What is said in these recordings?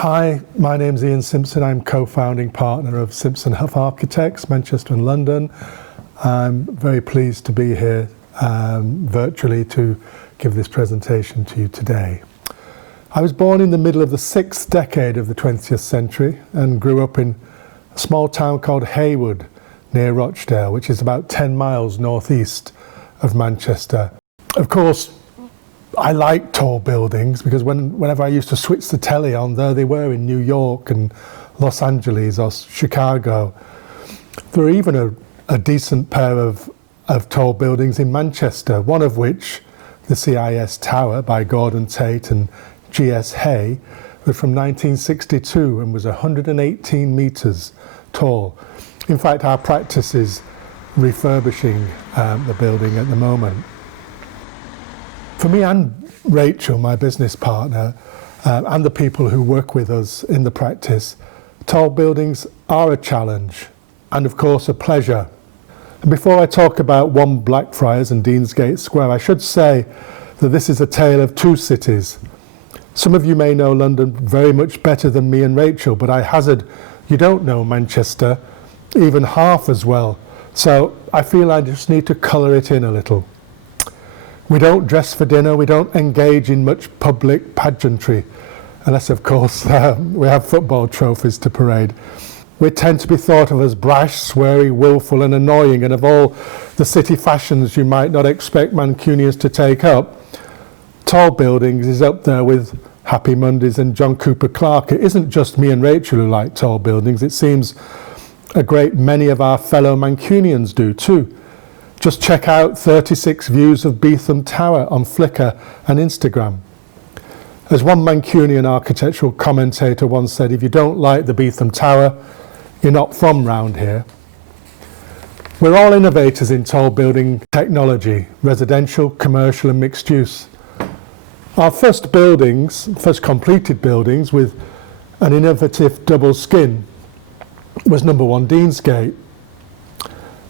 Hi, my name's Ian Simpson. I'm co-founding partner of SimpsonHaugh Architects, Manchester and London. I'm very pleased to be here virtually to give this presentation to you today. I was born in the middle of the 6th decade of the 20th century and grew up in a small town called Haywood near Rochdale, which is about 10 miles northeast of Manchester. Of course, I like tall buildings because whenever I used to switch the telly on, there they were in New York and Los Angeles or Chicago. There are even a decent pair of tall buildings in Manchester, one of which, the CIS Tower by Gordon Tate and G.S. Hay, was from 1962 and was 118 metres tall. In fact, our practice is refurbishing the building at the moment. For me and Rachel, my business partner, and the people who work with us in the practice, tall buildings are a challenge and of course a pleasure. And before I talk about One Blackfriars and Deansgate Square, I should say that this is a tale of two cities. Some of you may know London very much better than me and Rachel, but I hazard you don't know Manchester even half as well. So I feel I just need to colour it in a little. We don't dress for dinner, we don't engage in much public pageantry, unless of course we have football trophies to parade. We tend to be thought of as brash, sweary, willful and annoying, and of all the city fashions you might not expect Mancunians to take up, tall buildings is up there with Happy Mondays and John Cooper Clarke. It isn't just me and Rachel who like tall buildings, it seems a great many of our fellow Mancunians do too. Just check out 36 views of Beetham Tower on Flickr and Instagram. As one Mancunian architectural commentator once said, if you don't like the Beetham Tower, you're not from round here. We're all innovators in tall building technology, residential, commercial and mixed use. Our first completed buildings with an innovative double skin was number 1 Deansgate.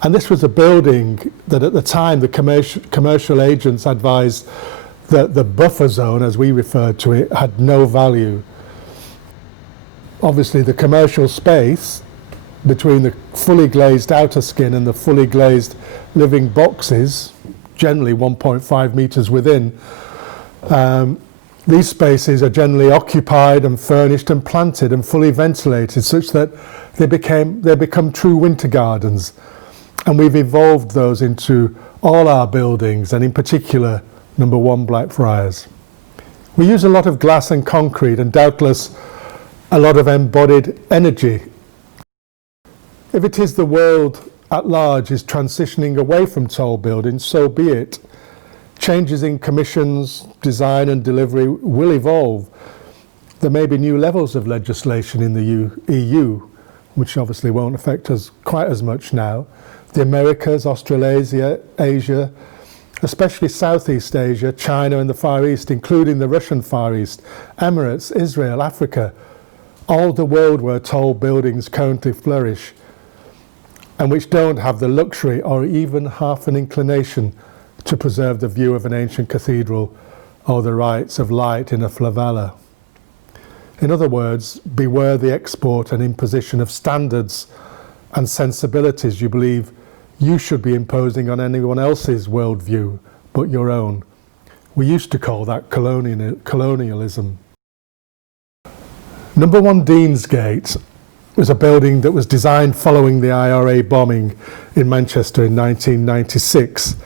And this was a building that at the time the commercial agents advised that the buffer zone, as we referred to it, had no value. Obviously the commercial space between the fully glazed outer skin and the fully glazed living boxes, generally 1.5 metres within, these spaces are generally occupied and furnished and planted and fully ventilated such that they become true winter gardens. And we've evolved those into all our buildings, and in particular, number 1 Blackfriars. We use a lot of glass and concrete and doubtless a lot of embodied energy. If it is the world at large is transitioning away from tall buildings, so be it. Changes in commissions, design and delivery will evolve. There may be new levels of legislation in the EU, which obviously won't affect us quite as much now. The Americas, Australasia, Asia, especially Southeast Asia, China and the Far East, including the Russian Far East, Emirates, Israel, Africa, all the world where tall buildings currently flourish and which don't have the luxury or even half an inclination to preserve the view of an ancient cathedral or the rights of light in a favela. In other words, beware the export and imposition of standards and sensibilities you believe you should be imposing on anyone else's worldview but your own. We used to call that colonialism. Number 1 Deansgate was a building that was designed following the IRA bombing in Manchester in 1996.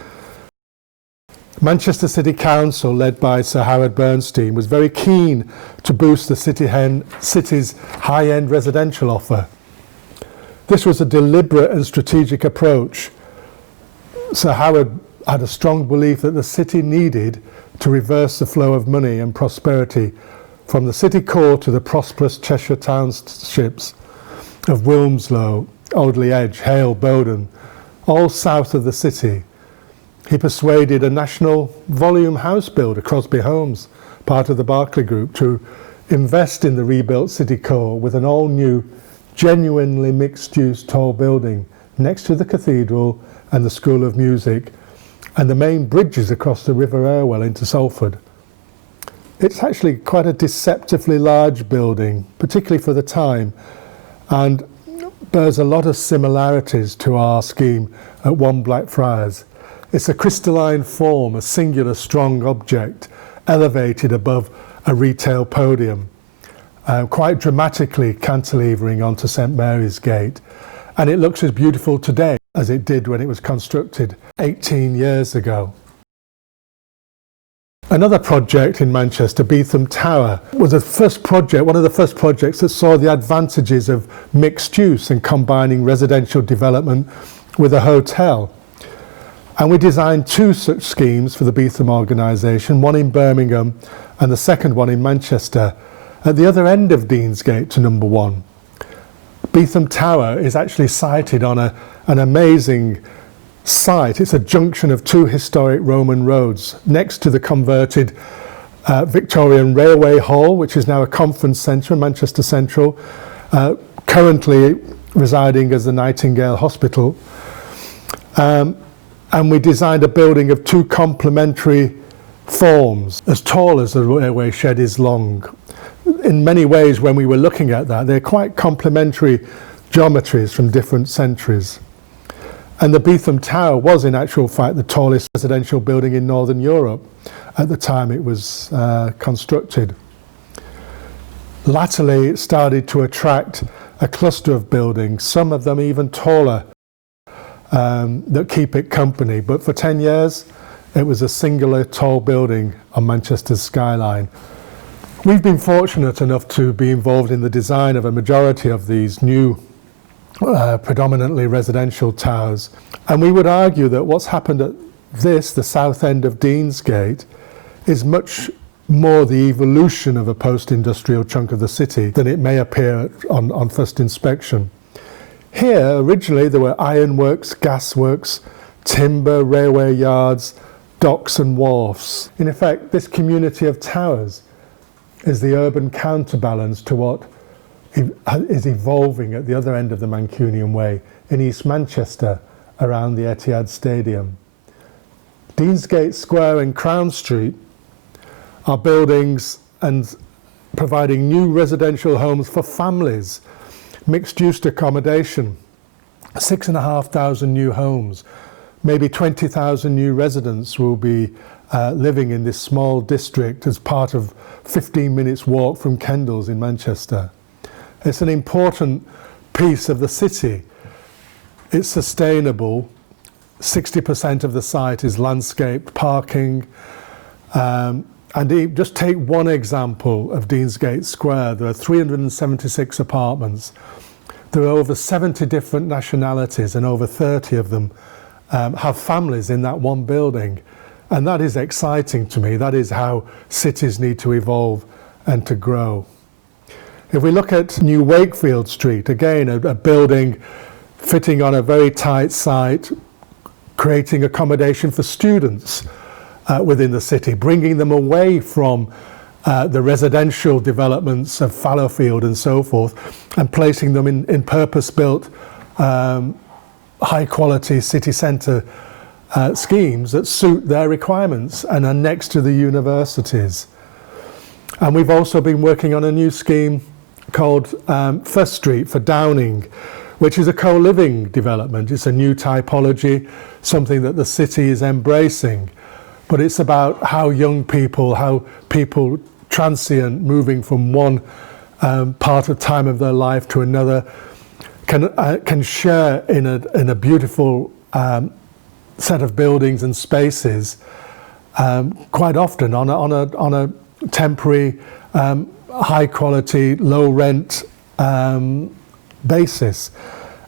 Manchester City Council, led by Sir Howard Bernstein, was very keen to boost the city's high-end residential offer. This was a deliberate and strategic approach. Sir Howard had a strong belief that the city needed to reverse the flow of money and prosperity from the city core to the prosperous Cheshire townships of Wilmslow, Audley Edge, Hale, Bowden, all south of the city. He persuaded a national volume house builder, Crosby Homes, part of the Berkeley Group, to invest in the rebuilt city core with an all-new, genuinely mixed-use tall building next to the cathedral and the School of Music and the main bridges across the River Irwell into Salford. It's actually quite a deceptively large building, particularly for the time, and bears a lot of similarities to our scheme at 1 Blackfriars. It's a crystalline form, a singular strong object, elevated above a retail podium, quite dramatically cantilevering onto St Mary's Gate. And it looks as beautiful today as it did when it was constructed 18 years ago. Another project in Manchester, Beetham Tower, was one of the first projects that saw the advantages of mixed use and combining residential development with a hotel. And we designed 2 such schemes for the Beetham organisation, one in Birmingham and the second one in Manchester, at the other end of Deansgate to number 1. Beetham Tower is actually sited on an amazing site. It's a junction of 2 historic Roman roads next to the converted Victorian Railway Hall, which is now a conference centre in Manchester Central, currently residing as the Nightingale Hospital. And we designed a building of 2 complementary forms, as tall as the railway shed is long. In many ways, when we were looking at that, they're quite complementary geometries from different centuries. And the Beetham Tower was, in actual fact, the tallest residential building in Northern Europe at the time it was constructed. Latterly, it started to attract a cluster of buildings, some of them even taller, that keep it company. But for 10 years, it was a singular tall building on Manchester's skyline. We've been fortunate enough to be involved in the design of a majority of these new predominantly residential towers, and we would argue that what's happened at the south end of Deansgate, is much more the evolution of a post-industrial chunk of the city than it may appear on first inspection. Here, originally, there were ironworks, gasworks, timber, railway yards, docks and wharfs. In effect, this community of towers is the urban counterbalance to what is evolving at the other end of the Mancunian Way in East Manchester around the Etihad Stadium. Deansgate Square and Crown Street are buildings and providing new residential homes for families, mixed-use accommodation, 6,500 new homes, maybe 20,000 new residents will be living in this small district as part of 15 minutes walk from Kendall's in Manchester. It's an important piece of the city. It's sustainable. 60% of the site is landscaped parking. And just take one example of Deansgate Square. There are 376 apartments. There are over 70 different nationalities, and over 30 of them have families in that one building. And that is exciting to me. That is how cities need to evolve and to grow. If we look at New Wakefield Street, again, a building fitting on a very tight site, creating accommodation for students within the city, bringing them away from the residential developments of Fallowfield and so forth, and placing them in purpose-built, high-quality city centre schemes that suit their requirements and are next to the universities. And we've also been working on a new scheme called First Street for Downing, which is a co-living development. It's a new typology, something that the city is embracing. But it's about how young people, how people transient, moving from one part of time of their life to another, can share in a beautiful set of buildings and spaces, quite often on a temporary, high quality, low rent basis.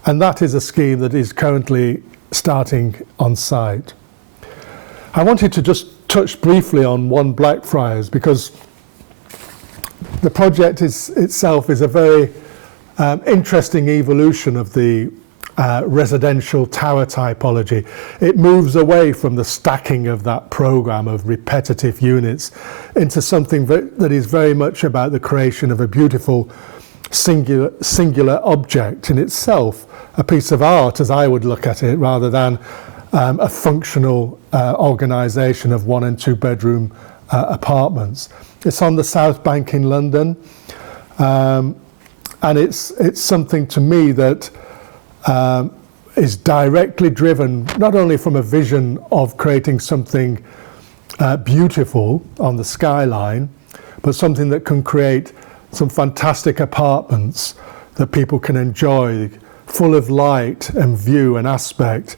And that is a scheme that is currently starting on site. I wanted to just touch briefly on 1 Blackfriars, because the project itself is a very interesting evolution of the residential tower typology. It moves away from the stacking of that program of repetitive units into something that is very much about the creation of a beautiful singular object in itself, a piece of art as I would look at it, rather than a functional organisation of 1 and 2 bedroom apartments. It's on the South Bank in London, and it's something to me that is directly driven not only from a vision of creating something beautiful on the skyline, but something that can create some fantastic apartments that people can enjoy, full of light and view and aspect,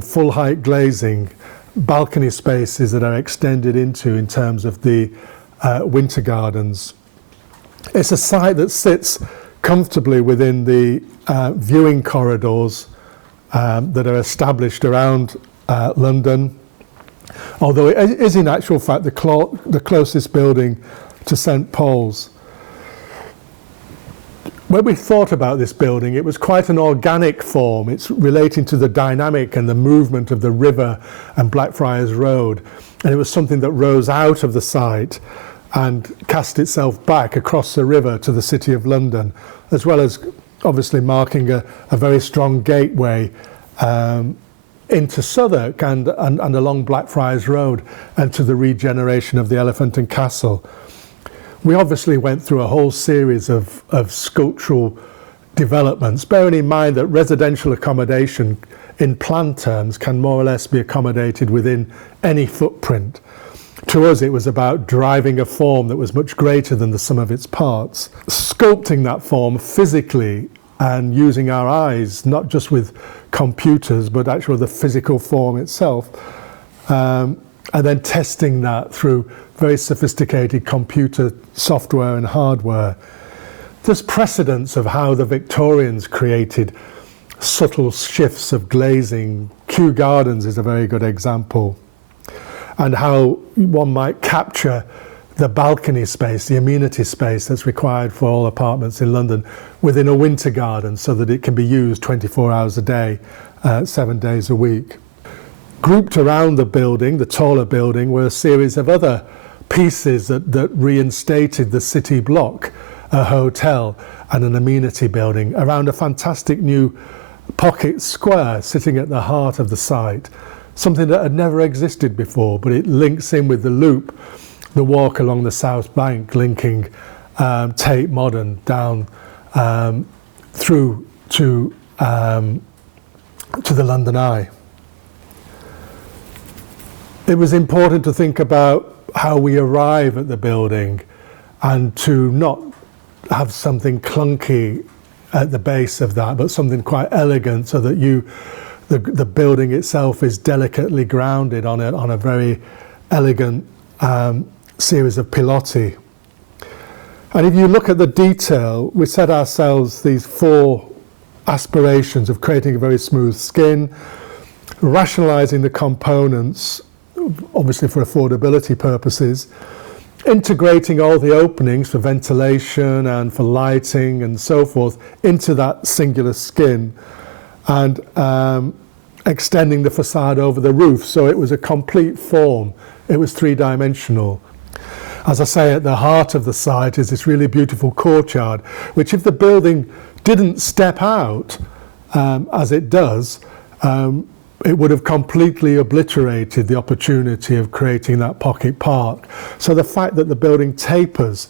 full height glazing, balcony spaces that are extended into in terms of the winter gardens. It's a site that sits comfortably within the viewing corridors that are established around London, although it is in actual fact the closest building to St Paul's. When we thought about this building, it was quite an organic form. It's relating to the dynamic and the movement of the river and Blackfriars Road, and it was something that rose out of the site and cast itself back across the river to the City of London, as well as obviously marking a very strong gateway into Southwark and along Blackfriars Road and to the regeneration of the Elephant and Castle. We obviously went through a whole series of sculptural developments, bearing in mind that residential accommodation in plan terms can more or less be accommodated within any footprint. To us, it was about driving a form that was much greater than the sum of its parts, sculpting that form physically and using our eyes, not just with computers, but actually the physical form itself, and then testing that through very sophisticated computer software and hardware. There's precedents of how the Victorians created subtle shifts of glazing. Kew Gardens is a very good example, and how one might capture the balcony space, the amenity space that's required for all apartments in London within a winter garden so that it can be used 24 hours a day, 7 days a week. Grouped around the building, the taller building, were a series of other pieces that reinstated the city block, a hotel and an amenity building around a fantastic new pocket square sitting at the heart of the site, something that had never existed before, but it links in with the loop, the walk along the South Bank, linking Tate Modern down through to the London Eye. It was important to think about how we arrive at the building and to not have something clunky at the base of that, but something quite elegant so that the building itself is delicately grounded on a very elegant series of pilotti. And if you look at the detail, we set ourselves these 4 aspirations of creating a very smooth skin, rationalizing the components, obviously for affordability purposes, integrating all the openings for ventilation and for lighting and so forth into that singular skin, and extending the facade over the roof so it was a complete form. It was 3-dimensional. As I say, at the heart of the site is this really beautiful courtyard, which if the building didn't step out, as it does, it would have completely obliterated the opportunity of creating that pocket park. So the fact that the building tapers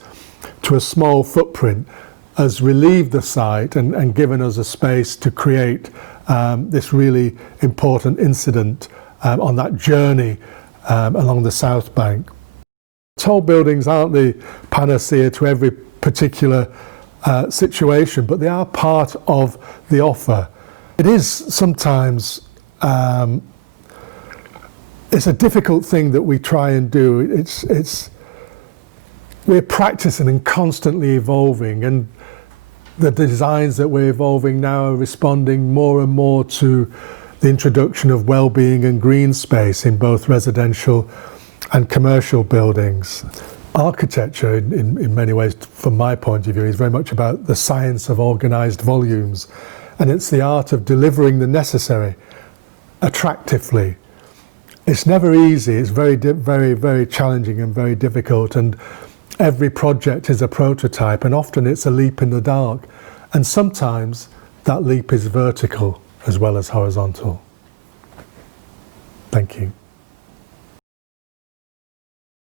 to a small footprint has relieved the site and given us a space to create this really important incident on that journey along the South Bank. Tall buildings aren't the panacea to every particular situation, but they are part of the offer. It is sometimes it's a difficult thing that we try and do. We're practicing and constantly evolving, and the designs that we're evolving now are responding more and more to the introduction of well-being and green space in both residential and commercial buildings. Architecture, in many ways, from my point of view, is very much about the science of organised volumes, and it's the art of delivering the necessary attractively. It's never easy. It's very, very challenging and very difficult, and every project is a prototype, and often it's a leap in the dark, and sometimes that leap is vertical as well as horizontal. Thank you.